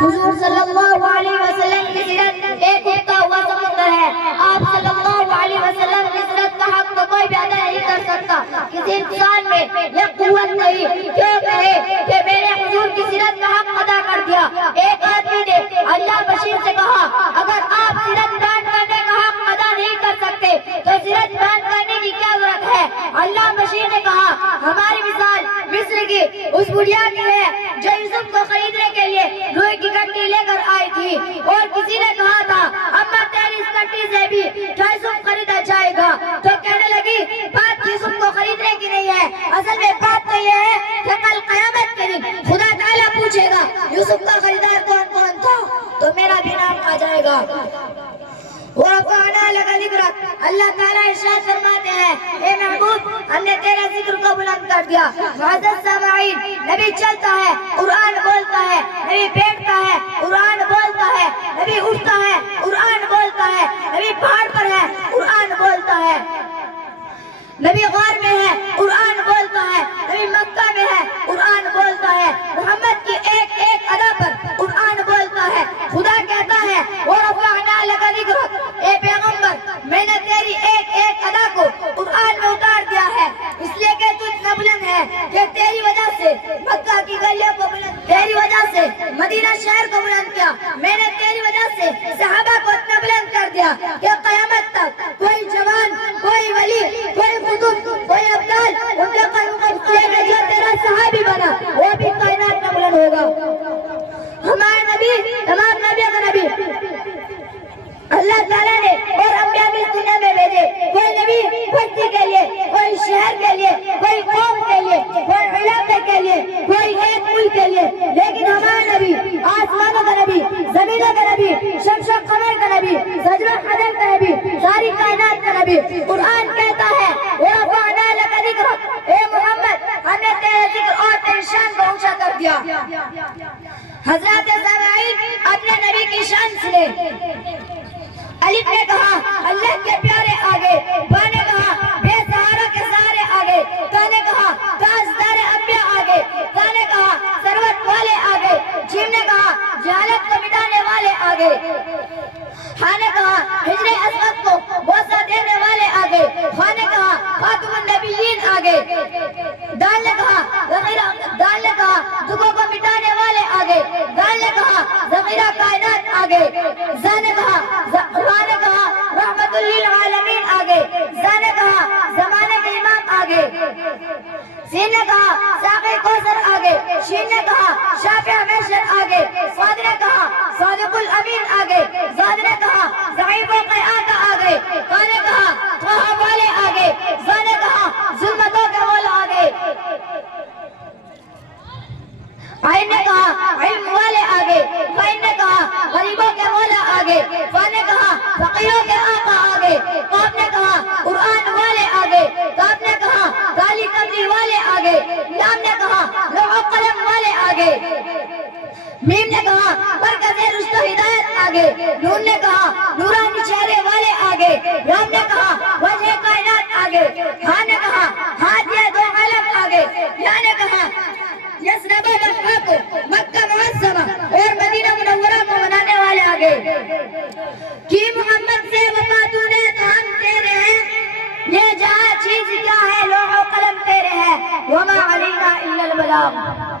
حضور صلی اللہ علیہ وسلم کی سیرت ایک اٹھتا ہوا سمندر ہے. آپ صلی اللہ علیہ وسلم کی سیرت کا حق تو کوئی بھی ادا نہیں کر سکتا. کسی انسان میں یہ قوت نہیں کیوں کہے کہ میں نے حضور کی سیرت کا حق ادا کر دیا. ایک آدمی نے اللہ بشیر سے کہا اگر آپ سیرت بیان کرنے کا حق ادا نہیں کر سکتے تو سیرت بیان کرنے کی کیا ضرورت ہے؟ اللہ بشیر نے کہا ہماری مثال مصر کی اس بڑھیا کی ہے جو یوسف کو خریدنے کے لیے روئی کی کٹی لے کر آئی تھی اور کسی نے کہا تھا اما تیری اس کٹی سے بھی یوسف خریدا جائے گا تو کہنے لگی بات یوسف کو خریدنے کی نہیں ہے. اصل میں بات تو یہ ہے کہ کل قیامت کے دن خدا تعالیٰ پوچھے گا یوسف کا خریدار کون کون تھا تو میرا بھی نام آ جائے گا. وَرَفَعْنَا لَكَ ذِكْرَكَ اللہ تعالیٰ ارشاد فرماتے ہیں اے محبوب ہم نے تیرا ذکر کو بلند کر دیا. معزز سامعین نبی چلتا ہے قرآن بولتا ہے, نبی بیٹھتا ہے قرآن بولتا ہے, نبی اٹھتا ہے قرآن بولتا ہے, نبی پہاڑ پر ہے قرآن بولتا ہے, نبی غار میں ہے قرآن بولتا ہے, نبی مکہ میں ہے قرآن بولتا ہے, محمد کی ایک ایک ادا پر قرآن بولتا ہے. خدا کہتا ہے وَرَفَعْنَا لَكَ ذِكْرَكَ اے پیغمبر میں نے تیری ایک ایک ادا کو قرآن میں اتار دیا ہے اس لیے کہ تو اتنا بلند ہے کہ تیری وجہ سے مکہ کی گلیوں کو بلند, تیری وجہ سے مدینہ شہر کو بلند کیا. میں نے تیری وجہ سے صحابہ کو اتنا بلند کر دیا کہ قیامت تک کوئی جوان کوئی ولی کوئی قطب کوئی ابدال ان کے قلب کو کیا کہ جو تیرا صحابی بنا وہ بھی کائنات میں بلند ہوگا. ہمارے نبی تمام نبیوں کا نبی اللہ تعالیٰ نے اور انبیاء بھی اس دنیا میں بھیجے. کوئی نبی بستی کے لیے, کوئی شہر کے لیے, کوئی قوم کے لیے, کوئی علاقے کے لیے, کوئی ایک ملک کے لیے, لیکن ہمارا نبی آسمانوں کا نبی, زمینوں کا نبی, شمس و قمر کا نبی, سجدہ قدم کا نبی, ساری کائنات کا نبی. قرآن کہتا ہے وَرَفَعْنَا لَكَ ذِكْرَكَ اے محمد ہم نے تیرے ذکر اور تیری شان کو اونچا کر دیا. حضرات سامعین اپنے نبی کی شان سنے. الف نے کہا اللہ کے پیارے آگے, با نے کہا بے سہارا کے سہارے آگے, تا نے کہا تاجدار انبیاء آگے, تا نے کہا ثروت والے آگے, جیم نے کہا جہالت کو مٹانے والے آگے, ہاں نے کہا ہجر اسود کو بوسہ دینے والے آگے, خواہ نے کہا خاتم النبیین آگے, دال نے کہا دکھوں کو مٹانے والے آگے, دال نے کہا ذخیرہ کائنات آگے, زا نے کہا رحمت للعالمین آگے, زا نے کہا زمانے کے امام آگے, سین نے کہا ساقی کوثر آگے, شین نے کہا شافع محشر آگے, صاد نے کہا صادق الامین آگے, زاد نے کہا ضعیف و قیادہ آگے, قا نے کہا طہ والے آگے, زا نے کہا ظلمتوں کے مولا آگے, عین نے کہا علم والے آگے, فین نے کہا غریبوں کے مولا آگے, فا نے کہا فقیروں کے آقا آگے, قاف نے کہا قرآن والے آگے, کاف نے کہا کالی کملی والے آگے, لام نے کہا لوح و قلم والے آگے, میم نے کہا مرکز رشد و ہدایت آگے, نون نے کہا نورانی چہرے والے آگے, رام نے کہا وجہ کائنات آگے, ہاں نے کہا ہاتھ یہ دو عالم آگے, یا نے کہا یسرب وفا کو مکہ معظمہ اور مدینہ منورہ کو بنانے والے آگے. کی محمد سے وفا تو نے تو ہم تیرے ہیں, یہ جہاں چیز کیا ہے لوح و قلم تیرے ہیں, وما علینا الا البلاغ.